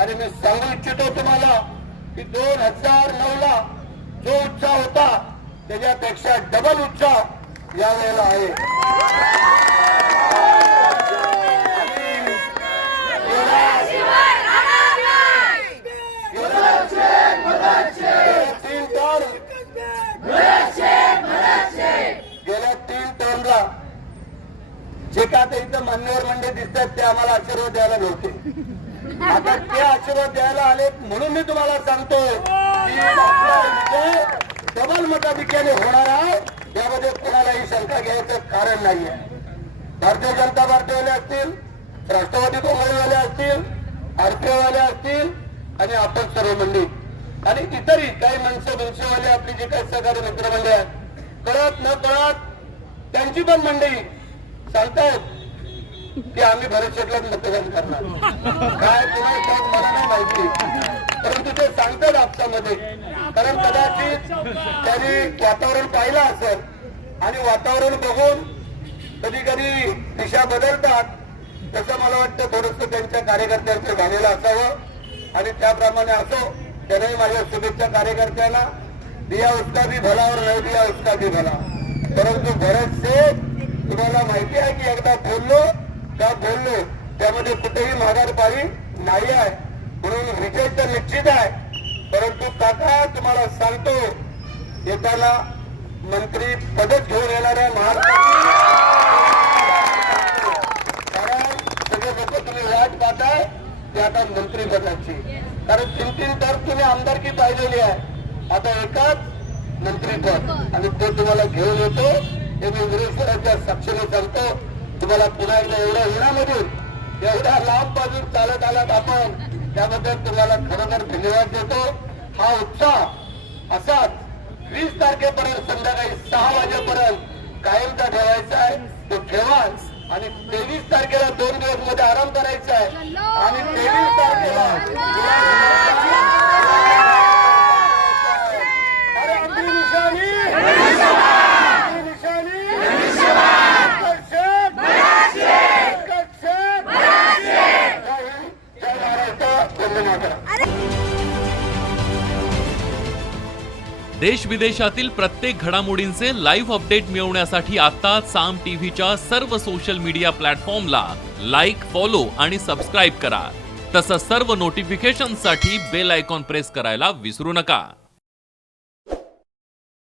आणि मी सांगू इच्छितो तुम्हाला की 2009 ला जो उत्साह होता त्याच्यापेक्षा डबल उत्साह यावेळेला आहे। गेल्या 3 टर्मला जे का इथं मान्यवर मंडळी दिसतात ते आम्हाला आशीर्वाद द्यायला नव्हते, आता ते आशीर्वाद द्यायला आले म्हणून मी तुम्हाला सांगतो की आपला विजय डबल मताधिक्याने होणार आहे, यामध्ये कोणालाही शंका घ्यायचं कारण नाहीये। भारतीय जनता पार्टीवाले असतील, राष्ट्रवादी काँग्रेसवाले असतील, आरपीआय वाले असतील आणि आपण सर्व मंडळी आणि इतरही काही मनसेवाले आपली जे काही सहकारी मित्रमंडळी आहेत, कळत न कळत त्यांची पण मंडळी सांगतायत की आम्ही भरत शेटलाच मतदान करणार। काय तुम्हाला मला नाही माहिती, परंतु ते सांगतात आपसामध्ये, कारण कदाचित त्यांनी वातावरण पाहिलं असेल आणि वातावरण बघून कधी कधी दिशा बदलतात, तसं मला वाटतं थोडंसं त्यांच्या कार्यकर्त्यांचं झालेलं असावं आणि त्याप्रमाणे असो। त्याने माझ्या शुभेच्छा कार्यकर्त्यांना, दिया उसका भी भला और नहीं दिया उसका भी भला। परंतु भरत शेठ तुम्हाला माहिती आहे की एकदा बोललो का बोललो, त्यामध्ये कुठेही माघार पाळी नाही आहे, म्हणून विजय तर निश्चित आहे। परंतु काका तुम्हाला सांगतो, येताना मंत्री पदच घेऊन येणाऱ्या महाराष्ट्राची, कारण सगळे लोक तुम्ही वाट पाहताय ते आता मंत्री पदाची, कारण 3-3 तर तुम्ही आमदारकी पाहिलेली आहे, आता एकाच मंत्रीपद आणि ते तुम्हाला घेऊन येतो। हे मी गुरुश्वराच्या साक्षीने सांगतो, तुम्हाला पुन्हा एकदा एवढ्या उन्हामधून एवढ्या लांब बाजून चालत आलात आपण, त्याबद्दल तुम्हाला खरोखर धन्यवाद देतो। हा उत्साह असाच 20 तारखेपर्यंत संध्याकाळी 6 वाजेपर्यंत कायमचा ठेवायचा आहे, तो ठेवा आणि 23 तारखेला 2 दिवस मध्ये आराम करायचा आहे आणि 23 तारखेला देश विदेशातील प्रत्येक घडामोडींचे लाईव्ह अपडेट मिळवण्यासाठी आता साम टीव्हीच्या सर्व सोशल मीडिया प्लॅटफॉर्मला लाईक, फॉलो आणि सबस्क्राईब करा। तसंच सर्व नोटिफिकेशनसाठी बेल आयकॉन प्रेस करायला विसरू नका।